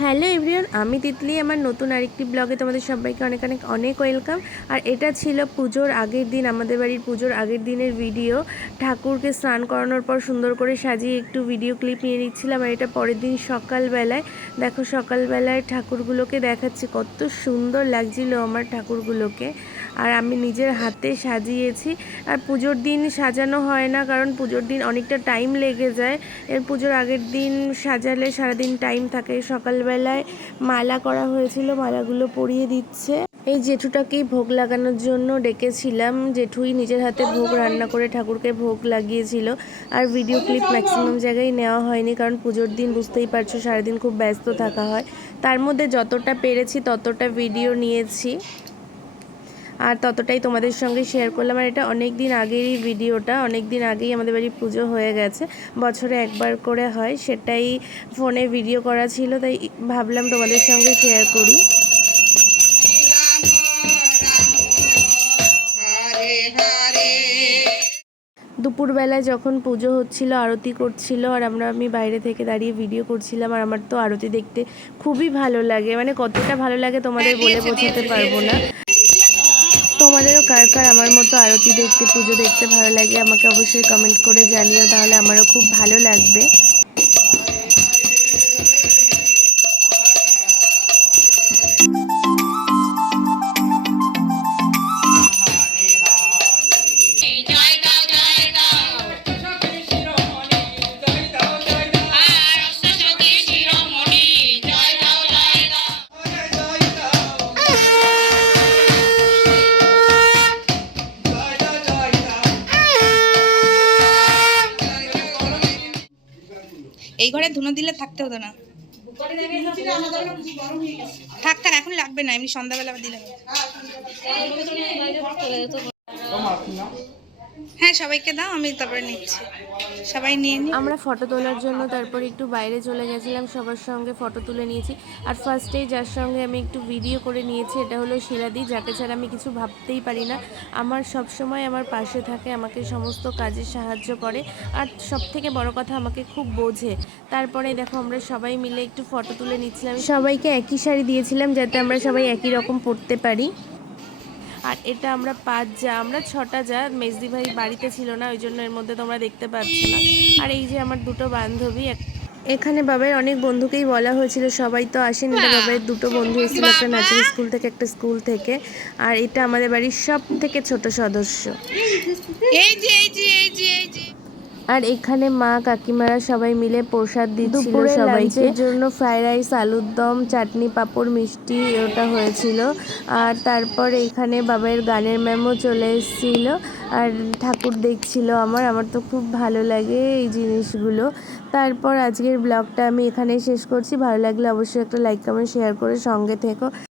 Hello everyone, আমি তিতলি। আমার নতুন আরেকটি ব্লগে তোমাদের সবাইকে অনেক অনেক অনেক ওয়েলকাম। আর এটা ছিল পুজোর আগের দিন, আমাদের বাড়ির পুজোর আগের দিনের ভিডিও। ঠাকুরকে স্নান করানোর পর সুন্দর করে সাজিয়ে একটু ভিডিও ক্লিপ নিয়ে নিচ্ছিলাম। আর এটা পরের দিন সকালবেলায়, দেখো সকালবেলায় ঠাকুরগুলোকে দেখাচ্ছি, কত সুন্দর লাগছিল আমার ঠাকুরগুলোকে। আর আমি নিজের হাতে সাজিয়েছি। আর পুজোর দিন সাজানো হয় না, কারণ পুজোর দিন অনেকটা টাইম লেগে যায়। এর পুজোর আগের দিন সাজালে সারাদিন টাইম থাকে। সকালবেলায় মালা করা হয়েছিল, মালাগুলো পরিয়ে দিচ্ছে। এই জেঠুটাকেই ভোগ লাগানোর জন্য ডেকেছিলাম। জেঠুই নিজের হাতে ভোগ রান্না করে ঠাকুরকে ভোগ লাগিয়েছিল। আর ভিডিও ক্লিপ ম্যাক্সিমাম জায়গায় নেওয়া হয়নি, কারণ পুজোর দিন বুঝতেই পারছো সারাদিন খুব ব্যস্ত থাকা হয়। তার মধ্যে যতটা পেরেছি ততটা ভিডিও নিয়েছি, আর ততটাই তোমাদের সঙ্গে শেয়ার করলাম। আর এটা অনেক দিন আগেরই ভিডিওটা, অনেক দিন আগেই আমাদের বাড়ি পুজো হয়ে গেছে। বছরে একবার করে হয়, সেটাই ফোনে ভিডিও করা ছিল, তাই ভাবলাম তোমাদের সঙ্গে শেয়ার করি। দুপুরবেলায় যখন পুজো হচ্ছিল, আরতি করছিল, আর আমি বাইরে থেকে দাঁড়িয়ে ভিডিও করছিলাম। আর আমার তো আরতি দেখতে খুবই ভালো লাগে, মানে কতটা ভালো লাগে তোমাদের বলে বোঝাতে পারবো না। তোমাদেরও কার কার আমার মতো আরতি দেখতে, পুজো দেখতে ভালো লাগে আমাকে অবশ্যই কমেন্ট করে জানিও, তাহলে আমারও খুব ভালো লাগবে। এই ঘরে ধুনো দিলে থাকতে হতো না। থাক থাক, এখন লাগবে না, এমনি সন্ধ্যাবেলা দিলে। হ্যাঁ, সবাইকে দাও, আমি তারপরে নিচ্ছি। সবাই নিয়ে নিই। আমরা ফটো তোলার জন্য তারপর একটু বাইরে চলে গেছিলাম, সবার সঙ্গে ফটো তুলে নিয়েছি। আর ফার্স্টেই যার সঙ্গে আমি একটু ভিডিও করে নিয়েছি, এটা হলো শিলাদি, যাকে ছাড়া আমি কিছু ভাবতেই পারি না। আমার সব সময় আমার পাশে থাকে, আমাকে সমস্ত কাজে সাহায্য করে, আর সব থেকে বড় কথা আমাকে খুব বোঝে। তারপরে দেখো আমরা সবাই মিলে একটু ফটো তুলে নিচ্ছিলাম। সবাইকে একই শাড়ি দিয়েছিলাম, যাতে আমরা সবাই একই রকম পরতে পারি। আর এটা আমরা 5 যা, আমরা 6টা যা। মেজদি ভাই বাড়িতে ছিল না, ওই জন্য এর মধ্যে তোমরা দেখতে পাচ্ছ না। আর এই যে আমার দুটো বান্ধবী। এখানে বাবার অনেক বন্ধুকেই বলা হয়েছিল, সবাই তো আসেনি। এটা বাবার দুটো বন্ধু এসেছিল, একটা নাচের স্কুল থেকে, একটা স্কুল থেকে। আর এটা আমাদের বাড়ির সব থেকে ছোট সদস্য। আর এখানে মা কাকিমারা সবাই মিলে প্রসাদ দিচ্ছিল সবাইকে। জন্য ফ্রাইড রাইস, আলুর দম, চাটনি, পাঁপড়, মিষ্টি ওটা হয়েছিল। আর তারপর এখানে বাবার গানের ম্যামও চলে এসেছিল, আর ঠাকুর দেখছিল। আমার তো খুব ভালো লাগে এই জিনিসগুলো। তারপর আজকের ব্লগটা আমি এখানেই শেষ করছি। ভালো লাগলে অবশ্যই একটা লাইক, কমেন্ট, শেয়ার করে সঙ্গে থেকো।